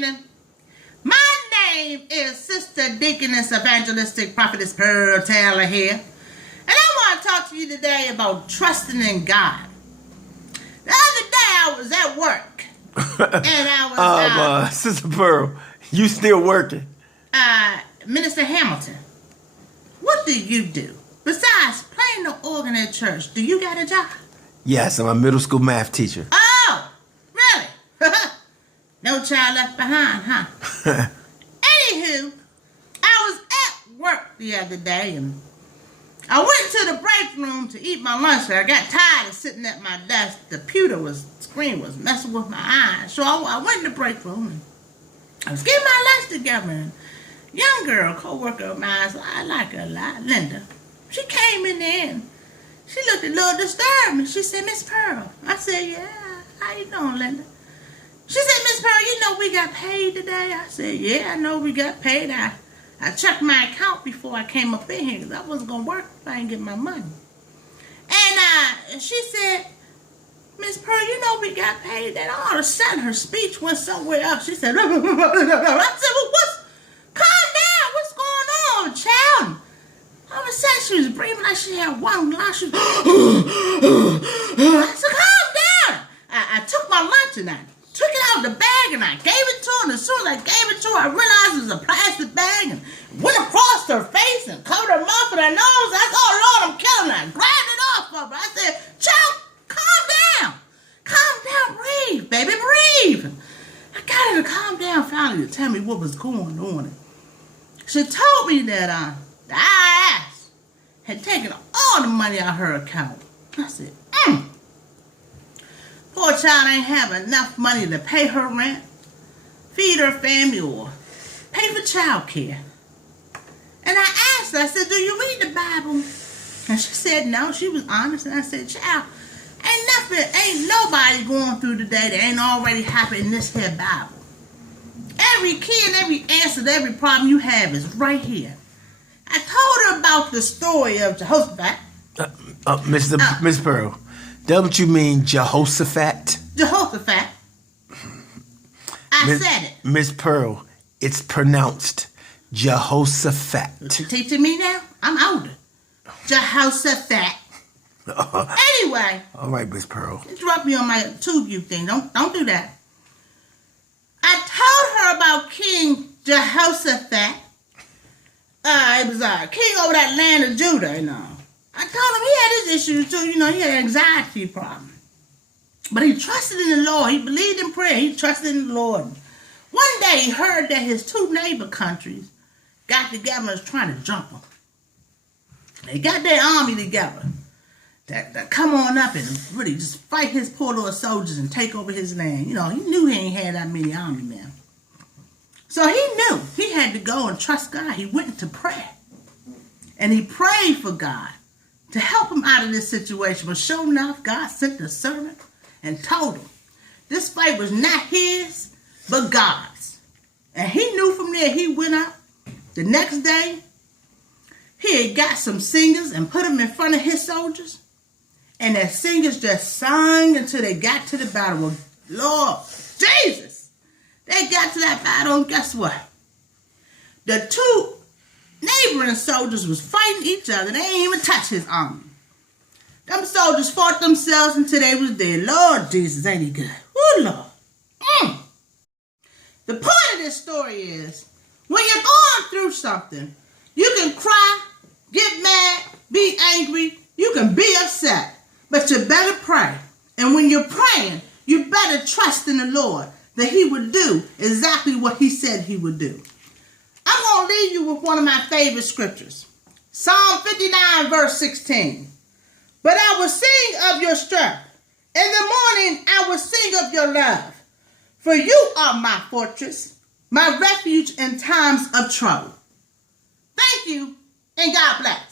evening. My name is Sister Deaconess Evangelistic Prophetess Pearl Taylor here. And I want to talk to you today about trusting in God. The other day I was at work. And I was... Sister Pearl, you still working? Minister Hamilton, what do you do? Besides playing the organ at church, do you got a job? Yes, I'm a middle school math teacher. Oh, really? No child left behind, huh? Anywho, I was at work the other day and I went to the break room to eat my lunch. I got tired of sitting at my desk. The screen was messing with my eyes. So I went in the break room and I was getting my lunch together. And a young girl, co-worker of mine, so I like her a lot, Linda. She came in there and she looked a little disturbed. And she said, Miss Pearl. I said, yeah, how you doing, Linda? She said, Miss Pearl, you know we got paid today? I said, yeah, I know we got paid. I checked my account before I came up in here because I wasn't going to work if I didn't get my money. And she said, Miss Pearl, you know we got paid. Then all of a sudden her speech went somewhere else. She said, I said, well, calm down. What's going on, child? All of a sudden she was breathing like she had one lunch. She was, I said, calm down. I took my lunch and I took it out of the bag and I gave it to her. And as soon as I gave it to her, I realized it was a plastic bag and went across her face and covered her mouth and her nose. I said, oh, Lord, I'm killing her. I grabbed it off of her. I said, child, calm down. Calm down. Breathe, baby, breathe. I got her to calm down finally to tell me what was going on. She told me that the IRS had taken all the money out of her account. I said, poor child ain't have enough money to pay her rent, feed her family, or pay for child care. And I asked her, I said, do you read the Bible? And she said no, she was honest. And I said, child, ain't nobody going through today that ain't already happened in this here Bible. Every key and every answer to every problem you have is right here. I told her about the story of Jehoshaphat. Miss Pearl, don't you mean Jehoshaphat? Jehoshaphat. I said it. Miss Pearl, it's pronounced Jehoshaphat. What you teaching me now? I'm older. Jehoshaphat. Anyway. All right, Miss Pearl. Interrupt me on my tube view thing. Don't do that. I told her about King Jehoshaphat. It was king over that land of Judah, you know. I told him he had his issues too, you know, he had an anxiety problem. But he trusted in the Lord. He believed in prayer. He trusted in the Lord. One day he heard that his two neighbor countries got together and was trying to jump him. They got their army together to come on up and really just fight his poor little soldiers and take over his land. You know, he knew he ain't had that many army men. So he knew he had to go and trust God. He went into prayer. And he prayed for God to help him out of this situation. But sure enough, God sent a servant and told him this fight was not his, but God's. And he knew from there. He went up. The next day, he had got some singers and put them in front of his soldiers. And the singers just sang until they got to the battle. Well, Lord Jesus. They got to that battle, and guess what? The two neighboring soldiers was fighting each other. They ain't even touch his army. Them soldiers fought themselves until they was dead. Lord Jesus, ain't he good? Oh, Lord. The point of this story is, when you're going through something, you can cry, get mad, be angry, you can be upset, but you better pray. And when you're praying, you better trust in the Lord that he would do exactly what he said he would do. I'm going to leave you with one of my favorite scriptures. Psalm 59 verse 16. But I will sing of your strength. In the morning I will sing of your love. For you are my fortress, my refuge in times of trouble. Thank you, and God bless.